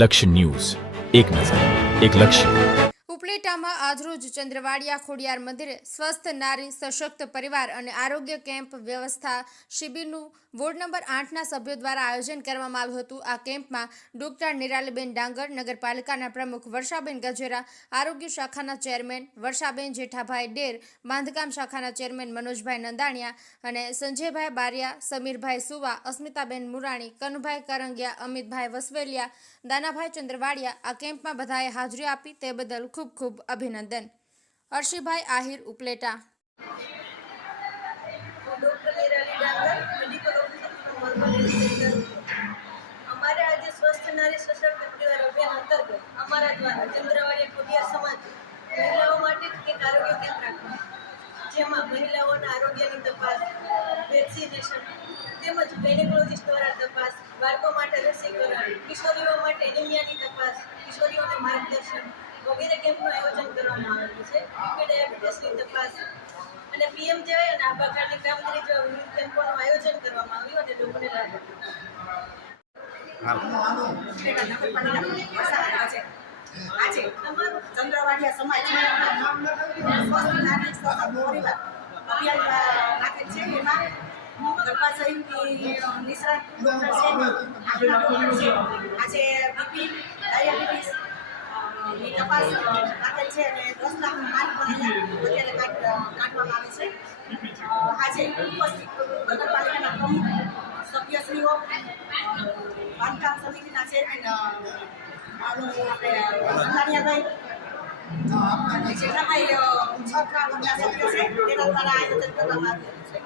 લક્ષ્ય ન્યૂઝ, એક નજર, એક લક્ષ્ય. ઉપલેટામાં આજરોજ ચંદ્રવાડિયા ખોડિયાર મંદિરે સ્વસ્થ નારી સશક્ત પરિવાર અને આરોગ્ય કેમ્પ વ્યવસ્થા શિબિરનું વોર્ડ નંબર 8ના સભ્યો દ્વારા આયોજન કરવામાં આવ્યું હતું. આ કેમ્પમાં ડોક્ટર નિરાલીબેન ડાંગર, નગરપાલિકાના પ્રમુખ વર્ષાબેન ગજેરા, આરોગ્ય શાખાના ચેરમેન વર્ષાબેન જેઠાભાઈ ડેર, બાંધકામ શાખાના ચેરમેન મનોજભાઈ નંદાણીયા અને સંજયભાઈ બારિયા, સમીરભાઈ સુવા, અસ્મિતાબેન મુરાણી, કનુભાઈ કરંગિયા, અમિતભાઈ વસવેલિયા, દાનાભાઈ ચંદ્રવાડિયા આ કેમ્પમાં બધાએ હાજરી આપી તે બદલ ખૂબ ખૂબ અભિનંદન. અર્શીભાઈ આહિર, ઉપલેટા. અમારે આજે સ્વસ્થ નારી સશક્ત પરિવાર અભિયાન અંતર્ગત અમારા દ્વારા ચંદ્રવાડિયા ખોડિયાર સમાજ મહિલાઓ માટે એક આરોગ્ય કેમ્પ રાખવામાં, જેમાં મહિલાઓના આરોગ્યની તપાસ, વેક્સિનેશન તેમજ ગાયનેકોલોજીસ્ટ દ્વારા તપાસ, બાળકો માટે રસીકરણ, કિશોરીઓ માટે એનિમિયાની તપાસ, કિશોરીઓને માર્ગદર્શન વગેરે કેમ્પનું આયોજન કરવામાં આવેલું છે. ડાયાબિટીસની તપાસ અને પીએમજે અને આભા કાર્ડની કામગીરી જેવા વિવિધ કેમ્પોનું આયોજન કરવામાં આવ્યું અને લોકોને લાભ આજે ચંદ્રવાડિયા સમાજ અભિયાન રાખે છે. એમાં ગર્ભાશયની નિષ્ણાત ડૉક્ટર છે, આંખના ડૉક્ટર છે. આજે બીપી, ડાયાબિટીસ ની તપાસ રાખેલ છે અને 10 લાખનું માન પણ અત્યારે કાઢવામાં આવે છે. આજે ઉપસ્થિત નગરપાલિકાના પ્રમુખ, સભ્યશ્રીઓ, બાંધકામ સમિતિના ચેરમેન જેઠાભાઈ 6 સભ્યો છે તેના દ્વારા આયોજન કરવામાં આવ્યું છે.